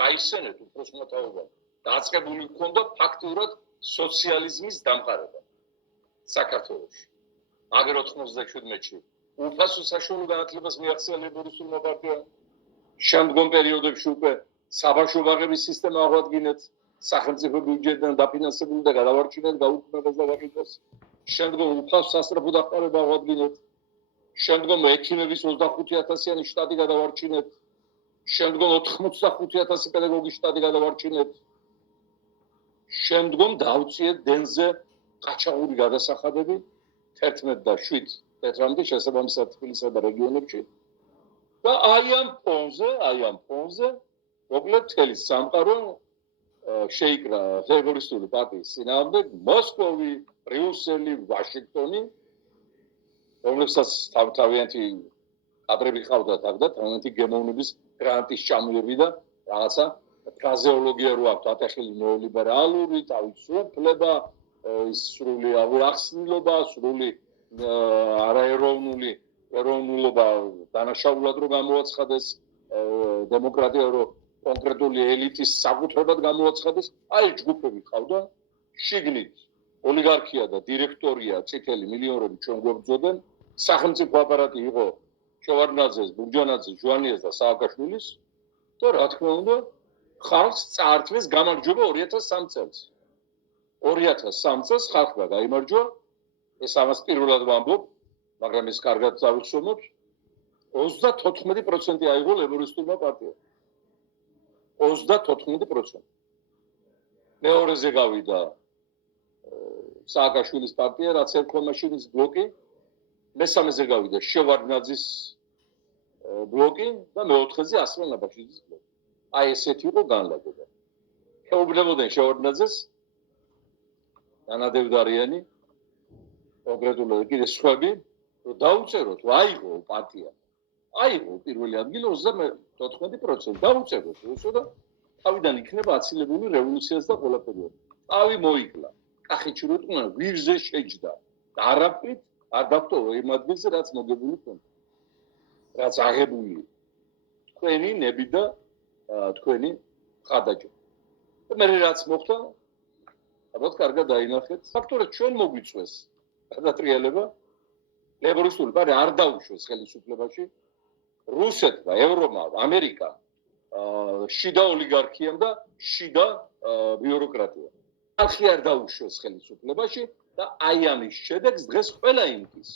გაიხსენეთ უფროს მეთაურობა. დაწყებული ჰქონდა ფაქტურად სოციალიზმის დამყარება საქართველოში. აგერ 97-ში უფასო საშუალო განათლებას მიაღწია ლეიბორისტულმა პარტიამ. შემდგომ პერიოდებში უკვე საბავშვო ბაღების სისტემა აღვადგინეთ, სახელმწიფო ბიუჯეტიდან დაფინანსებული და გადავარჩინეთ გაუქმებას და გაყიდვას. შემდგომ უფასო სასწრაფო დახმარება აღვადგინეთ. შემდგომ ექიმების 25,000-იანი შტატი გადავარჩინეთ. შემდგომ 85,000 პედაგოგის შტატი გადავარჩინეთ. შემდგომ დავუწიეთ დენზე ყაჩაღური გადასახადები 11 და 7 წლამდე შესაბამისად თბილისსა და რეგიონებში. და აი ამ ფონზე მოკლედ მთელი სამყარო შეიკრა ლეიბორისტული პარტიის წინააღმდეგ მოსკოვი, ბრიუსელი, ვაშინგტონი, რომლებსაც თავთავიანთი კადრები ყავდათ აქ და თავიანთი გემოვნების გრანტის ჭამლები და რაღაცა ფრაზეოლოგია რო აქვთ ატეხილი ნეოლიბერალური, თავისუფლება, სრული აღსნილობა, სრული არაეროვნული ეროვნულობა დანაშაულად რო გამოაცხადეს, დემოკრატია რო კონკრეტული ელიტის საკუთრებად გამოაცხადეს, აი ჯგუფები ყავდა შიგნით ოლიგარქია და დირექტორია წითელი მილიონერები ჩვენ გვებრძოდნენ, სახელმწიფო აპარატი იყო შევარდნაძეს, ბურჯანაძის, ჟვანიეს და სააკაშვილის და რა თქმა უნდა ხალხს წაართმეს გამარჯვება 2003 წელს. 2003 წელს ხალხმა გაიმარჯვა, ეს ამას პირველად ვამბობ, მაგრამ ეს კარგად დავიხსოვოთ, 34% აიღო ლეიბორისტულმა პარტიამ. 34%. მეორეზე გავიდა სააკაშვილის პარტია, რაც ერქვა მაშინის ბლოკი, მესამეზე გავიდა შევარდნაძის ბლოკი და მეოთხეზე ასლან აბაშიძის ბლოკი. აი ესეთი იყო განლაგება. შეუძლებოდნენ შევარდნაძეს, დანადევდარიანი, კონკრეტულად კიდე სხვები, რომ დაუწეროთ, აიღო პარტია. აიღო პირველი ადგილი 34%. დაუწეროთ, უსო და თავიდან იქნება აცილებული რევოლუციას და ყველაფერი. თავი მოიკლა. კახეთში რო ტყუნა ვირზე შეჯდა. და არაფრით არ დაგტოვა იმ ადგილზე, რაც მოგებული ჰქონდა. რაც აღებული. თქვენი ნები და თქვენი ხადაჭი. და მე რაც მოხდა, ალბათ კარგად დაინახეთ. ფაქტობრივად ჩვენ მოგვიწვეს გადატრიალება ლეიბორისტული პარტია არ დაუშვეს ხელისუფლებაში. რუსეთმა, ევროპმა, ამერიკამ, შიდა ოლიგარქიამ და შიდა ბიუროკრატიამ. ხალხი არ დაუშვეს ხელისუფლებაში და აი ამის შედეგს დღეს ყველა იმის